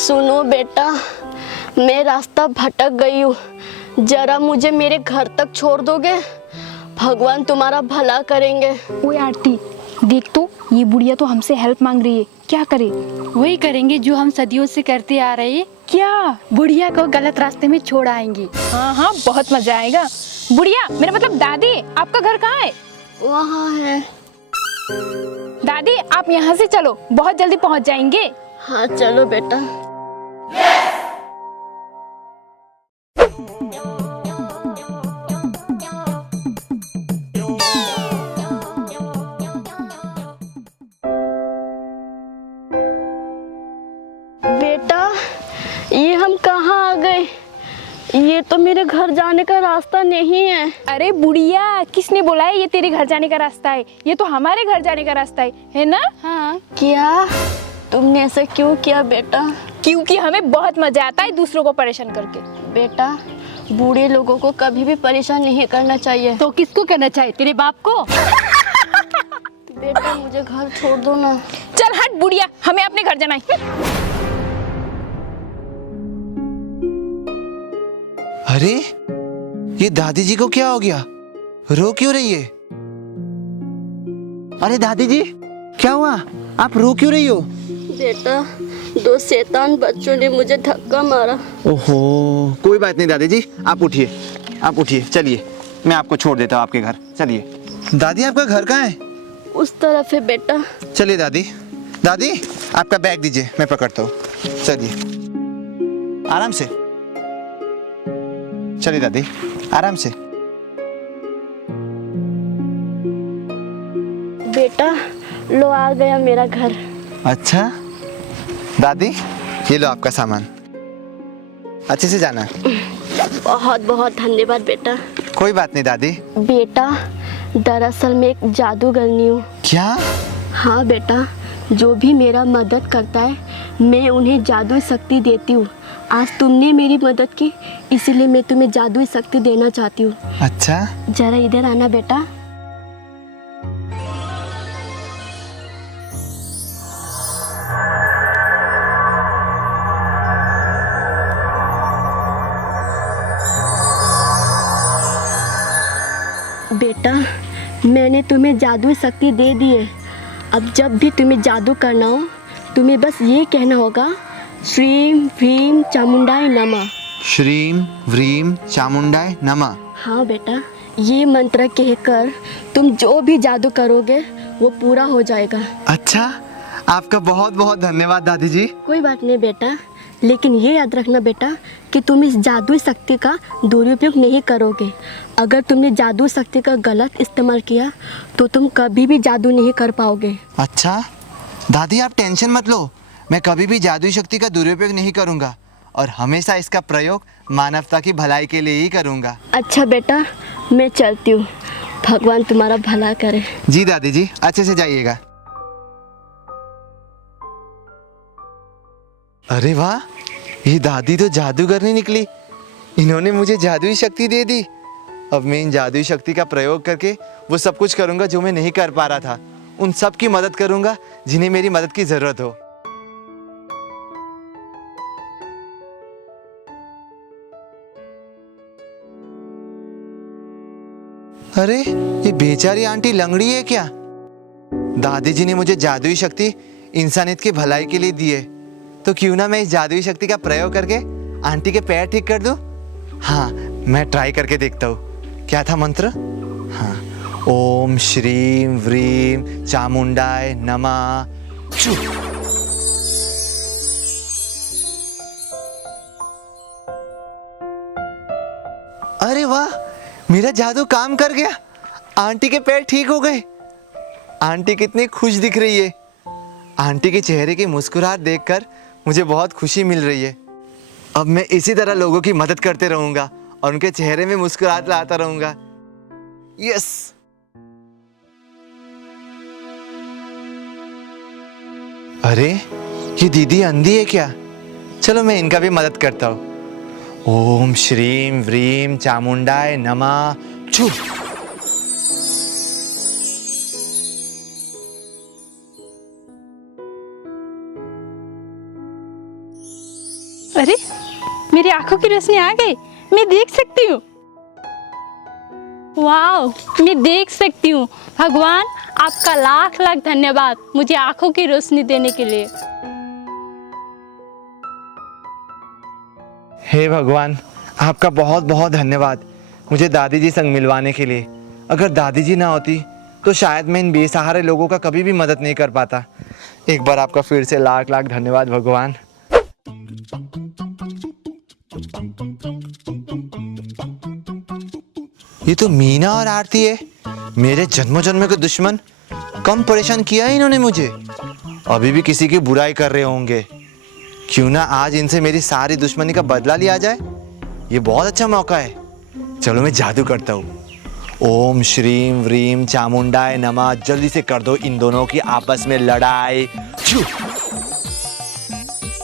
सुनो बेटा, मैं रास्ता भटक गई हूँ, जरा मुझे मेरे घर तक छोड़ दोगे? भगवान तुम्हारा भला करेंगे। ओए आरती, देख तो ये बुढ़िया तो हमसे हेल्प मांग रही है, क्या करे? वही करेंगे जो हम सदियों से करते आ रहे हैं। क्या बुढ़िया को गलत रास्ते में छोड़ आएंगे? हाँ हाँ, बहुत मजा आएगा। बुढ़िया, मेरा मतलब दादी, आपका घर कहाँ है? वहाँ है। दादी, आप यहाँ से चलो, बहुत जल्दी पहुँच जाएंगे। हाँ चलो बेटा। बेटा, ये हम कहाँ आ गए? ये तो मेरे घर जाने का रास्ता नहीं है। अरे बुढ़िया, किसने बोला है ये तेरे घर जाने का रास्ता है? ये तो हमारे घर जाने का रास्ता है ना? हाँ। क्या तुमने ऐसा क्यों किया बेटा? क्योंकि हमें बहुत मजा आता है दूसरों को परेशान करके। बेटा, बूढ़े लोगों को कभी भी परेशान नहीं करना चाहिए। तो किसको कहना चाहिए, तेरे बाप को? बेटा मुझे घर छोड़ दो ना। चल हट बुढ़िया, हमें अपने घर जाना है। अरे ये दादी जी को क्या हो गया? रो क्यों रही है? अरे दादी जी, क्या हुआ? आप रो क्यों रही हो? बेटा, दो शैतान बच्चों ने मुझे धक्का मारा। ओहो, कोई बात नहीं दादी जी, आप उठिए, आप उठिए, चलिए मैं आपको छोड़ देता हूँ आपके घर, चलिए। दादी आपका घर कहाँ है? उस तरफ है बेटा। चलिए दादी। दादी आपका बैग दीजिए, मैं पकड़ता हूँ, चलिए आराम से, चलिए दादी आराम से। बेटा, लो आ गया मेरा घर। अच्छा दादी, ये लो आपका सामान, अच्छे से जाना। बहुत बहुत धन्यवाद बेटा। कोई बात नहीं दादी। बेटा, दरअसल मैं एक जादूगरनी हूँ। क्या? हाँ बेटा, जो भी मेरा मदद करता है मैं उन्हें जादुई शक्ति देती हूँ। आज तुमने मेरी मदद की, इसीलिए मैं तुम्हें जादुई शक्ति देना चाहती हूँ। अच्छा, जरा इधर आना बेटा। बेटा, मैंने तुम्हें जादुई शक्ति दे दी है। अब जब भी तुम्हें जादू करना हो, तुम्हें बस ये कहना होगा, श्रीम ह्रीम चामुंडाय नमः। श्रीम व्रीम चामुंडाय नमः। हाँ बेटा, ये मंत्र कहकर तुम जो भी जादू करोगे वो पूरा हो जाएगा। अच्छा, आपका बहुत बहुत धन्यवाद दादी जी। कोई बात नहीं बेटा, लेकिन ये याद रखना बेटा कि तुम इस जादुई शक्ति का दुरुपयोग नहीं करोगे। अगर तुमने जादू शक्ति का गलत इस्तेमाल किया तो तुम कभी भी जादू नहीं कर पाओगे। अच्छा दादी, आप टेंशन मत लो, मैं कभी भी जादुई शक्ति का दुरुपयोग नहीं करूंगा और हमेशा इसका प्रयोग मानवता की भलाई के लिए ही करूंगा। अच्छा बेटा, मैं चलती हूँ, भगवान तुम्हारा भला करे। जी दादी जी, अच्छे से जाइएगा। अरे वाह, ये दादी तो जादूगरनी निकली। इन्होंने मुझे जादुई शक्ति दे दी। अब मैं इन जादुई शक्ति का प्रयोग करके वो सब कुछ करूंगा जो मैं नहीं कर पा रहा था। उन सब की मदद करूंगा जिन्हें मेरी मदद की जरूरत हो। अरे ये बेचारी आंटी लंगड़ी है क्या? दादी जी ने मुझे जादुई शक्ति इंसानियत की भलाई के लिए दी है, तो क्यों ना मैं इस जादुई शक्ति का प्रयोग करके आंटी के पैर ठीक कर दूं? हाँ, मैं ट्राई करके देखता हूँ। क्या था मंत्र? हाँ, ओम श्रीम व्रीम चामुंडाय नमः। छू। अरे वाह, मेरा जादू काम कर गया। आंटी के पैर ठीक हो गए। आंटी कितनी खुश दिख रही है। आंटी के चेहरे की मुस्कुराहट देखकर मुझे बहुत खुशी मिल रही है। अब मैं इसी तरह लोगों की मदद करते रहूंगा और उनके चेहरे में मुस्कुराहट लाता रहूंगा। यस। अरे ये दीदी अंधी है क्या? चलो मैं इनका भी मदद करता हूँ। ओम श्रीम व्रीम चामुंडाय नमः। छू। अरे मेरी आंखों की रोशनी आ गई, मैं देख सकती हूँ। वाओ, मैं देख सकती हूँ। भगवान आपका लाख लाख धन्यवाद मुझे आंखों की रोशनी देने के लिए। हे भगवान, आपका बहुत बहुत धन्यवाद मुझे दादी जी संग मिलवाने के लिए। अगर दादी जी ना होती तो शायद मैं इन बेसहारे लोगों का कभी भी मदद नहीं कर पाता। एक बार आपका फिर से लाख लाख धन्यवाद भगवान। ये तो मीना और आरती है, मेरे जन्मों जन्म के दुश्मन। कम परेशान किया है इन्होंने मुझे, अभी भी किसी की बुराई कर रहे होंगे। क्यों ना आज इनसे मेरी सारी दुश्मनी का बदला लिया जाए, ये बहुत अच्छा मौका है। चलो मैं जादू करता हूँ। ओम श्रीम व्रीम चामुंडाय नमः। जल्दी से कर दो इन दोनों की आपस में लड़ाई। छू!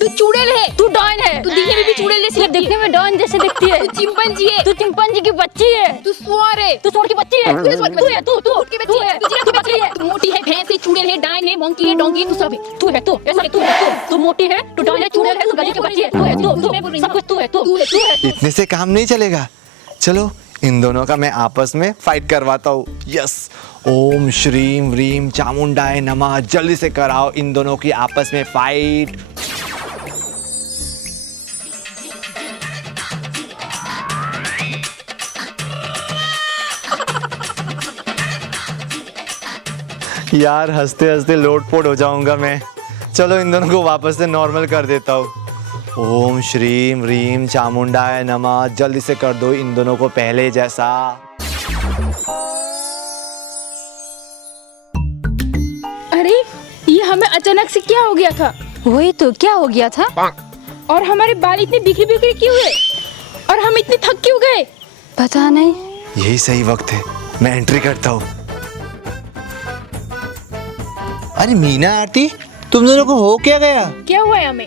तू चुड़ैल है, तू डॉन है, तू दिखने में भी चुड़ैल जैसी लगती है। दिखने में डॉन जैसे दिखती है। तू चिंपांजी है, तू चिंपांजी की बच्ची है। तू सुअर है, तू सुअर की बच्ची है। तू है, तू की बच्ची है, तू बच्ची है। तू मोटी है, भैंस है, चुड़ैल है, डाइन है, मंकी है, डोंगी है, तू सब है। तू है, तू ऐसा नहीं, तू है, तू मोटी है, तू डॉन है, चुड़ैल है, तू गधी की बच्ची है। तू है, तू सब कुछ तू है, तू है। इतने से काम नहीं चलेगा, चलो इन दोनों का मैं आपस में फाइट करवाता हूँ। यस, ओम श्रीम व्रीम चामुंडाय नमः। जल्दी से कराओ इन दोनों की आपस में फाइट। यार हंसते हंसते लोटपोट हो जाऊंगा मैं। चलो इन दोनों को वापस से नॉर्मल कर देता हूँ। ओम श्रीम व्रीम चामुंडाय नमः। जल्दी से कर दो इन दोनों को पहले जैसा। अरे ये हमें अचानक से क्या हो गया था? वही तो, क्या हो गया था? और हमारे बाल इतने बिखरे बिखरे क्यों हुए? और हम इतने थक क्यों गए? पता नहीं। यही सही वक्त है, मैं एंट्री करता हूँ। अरे मीना आरती, तुम दोनों को हो क्या गया? क्या हुआ है हमें?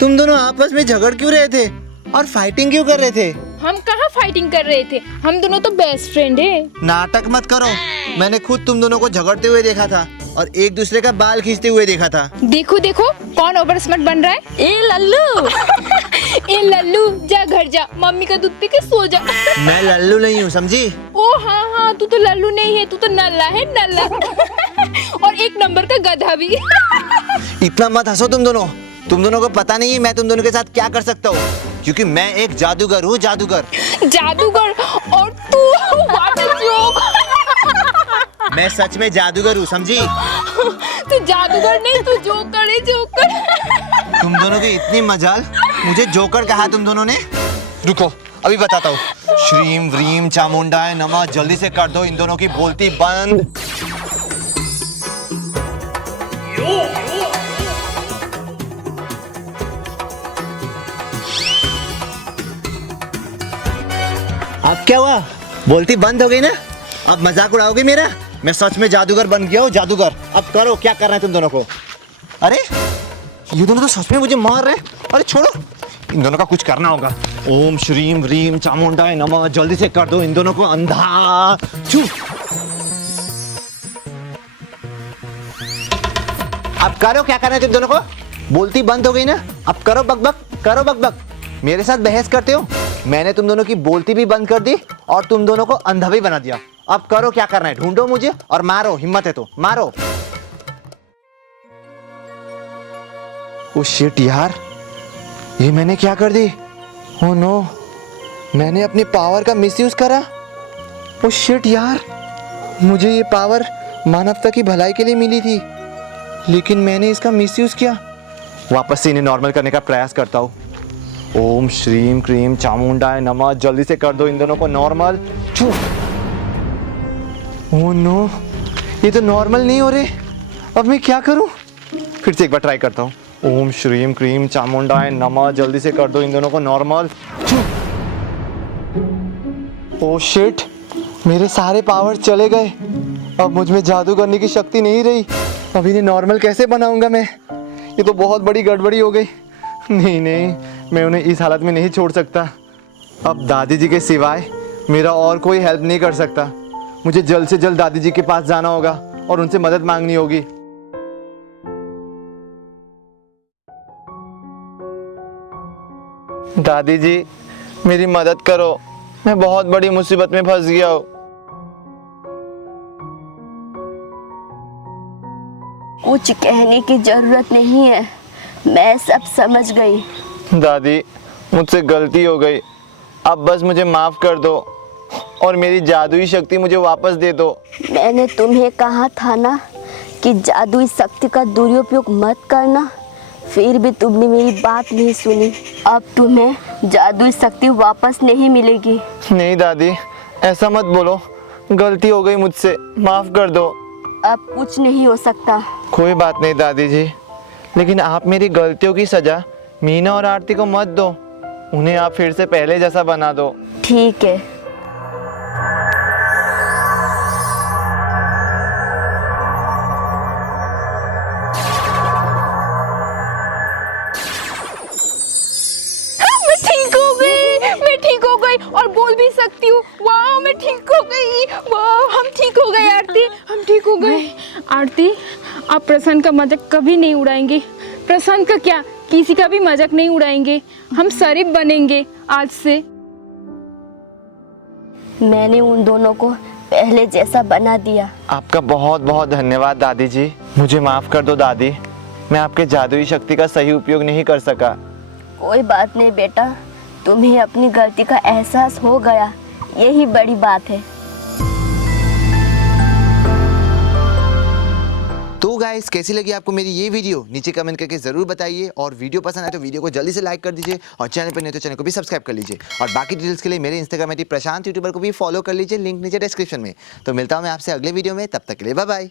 तुम दोनों आपस में झगड़ क्यों रहे थे और फाइटिंग क्यों कर रहे थे? हम कहाँ फाइटिंग कर रहे थे, हम दोनों तो बेस्ट फ्रेंड है। नाटक मत करो, मैंने खुद तुम दोनों को झगड़ते हुए देखा था और एक दूसरे का बाल खींचते हुए देखा था। देखो देखो कौन ओवर स्मार्ट बन रहा है। ए लल्लू ए लल्लू, जा घर जा, मम्मी का दूध पी के सो जा। मैं लल्लू नहीं हूँ, समझी? ओ हाँ हाँ, तू तो लल्लू नहीं है, तू तो नल्ला है, नल्ला। और एक नंबर का गधा भी। इतना मत हंसो तुम दोनों। तुम दोनों को पता नहीं है मैं तुम दोनों के साथ क्या कर सकता हूँ, क्योंकि मैं एक जादूगर हूँ, जादूगर। जादूगर? और तू? What a joke. मैं सच में जादूगर हूँ, समझी? तू जादूगर नहीं, तू जोकर है, जोकर। तुम दोनों की इतनी मजाल, मुझे जोकर कहा तुम दोनों ने। रुको अभी बताता हूँ। श्रीम व्रीम चामुंडाय नमः। जल्दी से कर दो इन दोनों की बोलती बंद। अब क्या हुआ? बोलती बंद हो गई ना? अब मजाक उड़ाओगे मेरा? मैं सच में जादूगर बन गया हूँ, जादूगर। अब करो, क्या करना है तुम दोनों को? अरे ये दोनों तो सच में मुझे मार रहे हैं। अरे छोड़ो, इन दोनों का कुछ करना होगा। ओम श्रीम व्रीम चामुंडाय नमः। जल्दी से कर दो इन दोनों को अंधा। छू! अब करो, क्या करना है तुम दोनों को? बोलती बंद हो गई ना? अब करो बकबक, करो बकबक। मेरे साथ बहस करते हो? मैंने तुम दोनों की बोलती भी बंद कर दी और तुम दोनों को अंधा भी बना दिया। अब करो, क्या करना है? ढूंढो मुझे और मारो, हिम्मत है तो मारो। ओ शिट यार, ये मैंने क्या कर दी? ओह नो, मैंने अपनी पावर का मिसयूज करा। ओ शिट यार, मुझे ये पावर मानवता की भलाई के लिए मिली थी, लेकिन मैंने इसका मिसयूज किया। वापस से इन्हें नॉर्मल करने का प्रयास करता हूँ। ओम श्रीम क्रीम चामुंडाय नमः। जल्दी से कर दो इन दोनों को नॉर्मल। ओह नो, ये तो नॉर्मल नहीं हो रहे। अब मैं क्या करूं? फिर से एक बार ट्राई करता हूँ। ओम श्रीम क्रीम चामुंडाय नमः। जल्दी से कर दो इन दोनों को नॉर्मल। ओह शिट, मेरे सारे पावर चले गए। अब मुझ में जादू करने की शक्ति नहीं रही। अब इन्हें नॉर्मल कैसे बनाऊंगा मैं? ये तो बहुत बड़ी गड़बड़ी हो गई। नहीं नहीं, मैं उन्हें इस हालत में नहीं छोड़ सकता। अब दादी जी के सिवाय मेरा और कोई हेल्प नहीं कर सकता। मुझे जल्द से जल्द दादी जी के पास जाना होगा और उनसे मदद मांगनी होगी। दादी जी मेरी मदद करो, मैं बहुत बड़ी मुसीबत में फंस गया हूँ। कुछ कहने की जरूरत नहीं है, मैं सब समझ गई। दादी मुझसे गलती हो गई, अब बस मुझे माफ़ कर दो और मेरी जादुई शक्ति मुझे वापस दे दो। मैंने तुम्हें कहा था ना कि जादुई शक्ति का दुरुपयोग मत करना, फिर भी तुमने मेरी बात नहीं सुनी। अब तुम्हें जादुई शक्ति वापस नहीं मिलेगी। नहीं दादी ऐसा मत बोलो, गलती हो गई मुझसे, माफ़ कर दो। अब कुछ नहीं हो सकता। कोई बात नहीं दादी जी, लेकिन आप मेरी गलतियों की सज़ा मीना और आरती को मत दो, उन्हें आप फिर से पहले जैसा बना दो। ठीक है। मैं ठीक हो गई और बोल भी सकती हूँ। वाह मैं ठीक हो गई, वाह हम ठीक हो गए आरती, हम ठीक हो गए। आरती आप प्रशांत का मजाक कभी नहीं उड़ाएंगे। प्रशांत का क्या, किसी का भी मजाक नहीं उड़ाएंगे। हम शरीफ बनेंगे आज से। मैंने उन दोनों को पहले जैसा बना दिया। आपका बहुत बहुत धन्यवाद दादी जी, मुझे माफ़ कर दो दादी, मैं आपके जादुई शक्ति का सही उपयोग नहीं कर सका। कोई बात नहीं बेटा, तुम्हें अपनी गलती का एहसास हो गया, यही बड़ी बात है। तो गाइस कैसी लगी आपको मेरी ये वीडियो, नीचे कमेंट करके ज़रूर बताइए, और वीडियो पसंद आए तो वीडियो को जल्दी से लाइक कर दीजिए, और चैनल पर नहीं तो चैनल को भी सब्सक्राइब कर लीजिए, और बाकी डिटेल्स के लिए मेरे इंस्टाग्राम प्रशांत यूट्यूबर को भी फॉलो कर लीजिए, लिंक नीचे डिस्क्रिप्शन में। तो मिलता हूँ मैं आपसे अगले वीडियो में, तब तक के लिए बाय बाय।